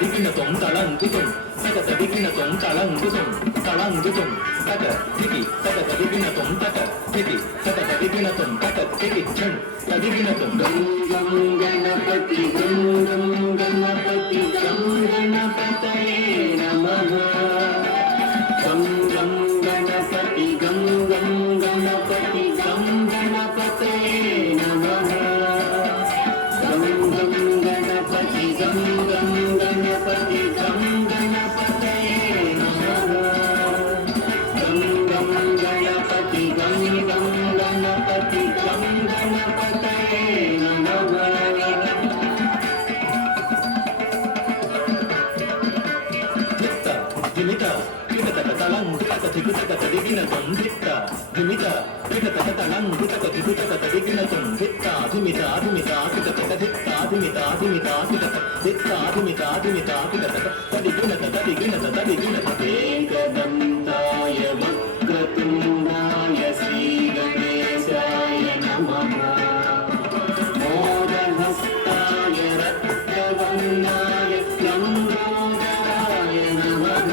తదిగినతం తలంగుతం తక తదిగినతం తలంగుతం తలంగుతం తక దిగి తక తదిగినతం తక దిగి తక తదిగినతం తక దిగి ఛం తదిగినతం గం గం గణపతి గం గం గణపతి గం గణపతయే నమః గం గం గణపతి గం గం గణపతి గం గణపతయే నమః గం గం గణపతి గం గం గణపతి గం గణపతయే నమః గం గం గణపతి గం గం గణపతి గం గణపతయే నమః ధిమిత విగతక తలం విగత ధిగుతక తదిగినతం ధిత్త ధిమిత విగతక తలం విగత ధిగుతక తదిగినతం ధిత్త ధిమిత ధిమిత విగతక ధిత్త ధిమిత ధిమిత విగత ధిత్త ధిమిత ధిమిత విగతక తదిగినత తదిగినత తదిగినత ఏకదంతాయ వక్రతుండాయ శ్రీ గణేశాయ నమః మోదహస్తాయ రక్తవర్ణాయ లంబోదరాయ నమః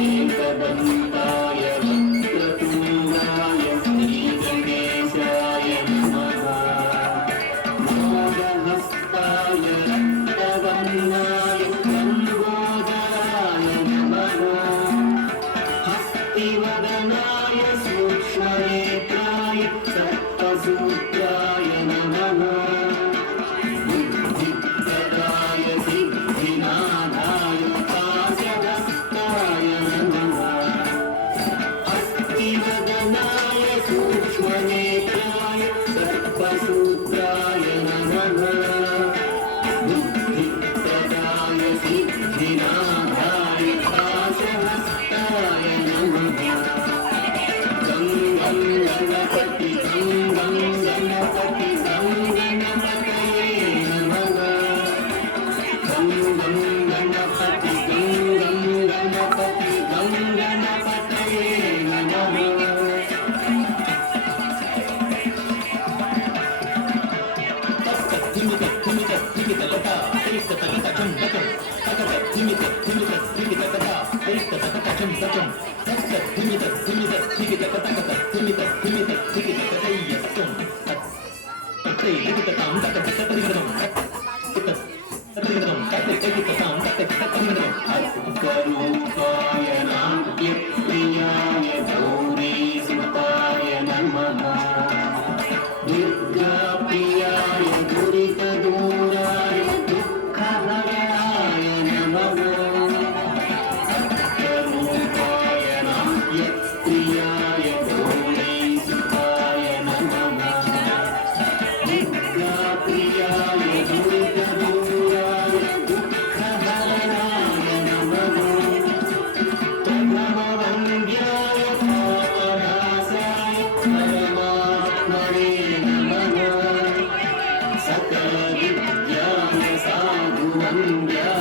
ఏకదంతాయ వక్రతుండాయ శ్రీ గణేశాయ నమః మోదహస్తాయ రక్తవర్ణాయ లంబోదరాయ నమః హస్తివదనాయ సూక్ష్మనేత్రాయ సర్పసూత్రాయ నమః బుద్ధిప్రదాయ సిద్ధినాథాయ పాశహస్తాయ నమః హస్తివదనాయ సూక్ష్మనేత్రాయ సర్పసూత్రాయ నమః బుద్ధిప్రదాయ సిద్ధినాథాయ పాశహస్తాయ నమః గం గం గణపతి గం గం గణపతి గం గణపతయే నమః గం గం గణపతి గం గం గణపతి గం గణపతయే నమః ధిమిత ధిమిత ధిమిత లత ఏక తలత చం తకం తకత ధిమిత ధిమిత ధిమిత కథ ఏక తకత చం తకం తక ధిమిత ధిమిత ధిమిత కథకత ధిమిత ధిమిత ధిమిత కథయ్య తకం తతే ధిమిత తాం తక తక తరిగడం తక తరిగడం తక ధిమిత తాం తక తక తరిగడం అద్భుతరూపాయ నాట్య ప్రియాయ గౌరీ సుతాయ నమః దుర్గా ప్రియాయ దురితదూరాయ దుఃఖహరాయ నమః సత్యరూపాయ నాట్య ప్రియాయ గౌరీ సుతాయ నమః దుర్గా ప్రియాయ దురితదూరాయ దుఃఖహరాయ నమః ప్రథమవంద్యాయ పాపనాశాయ పరమాత్మనే నమః సకల విద్యాయ సాధువంద్యాయ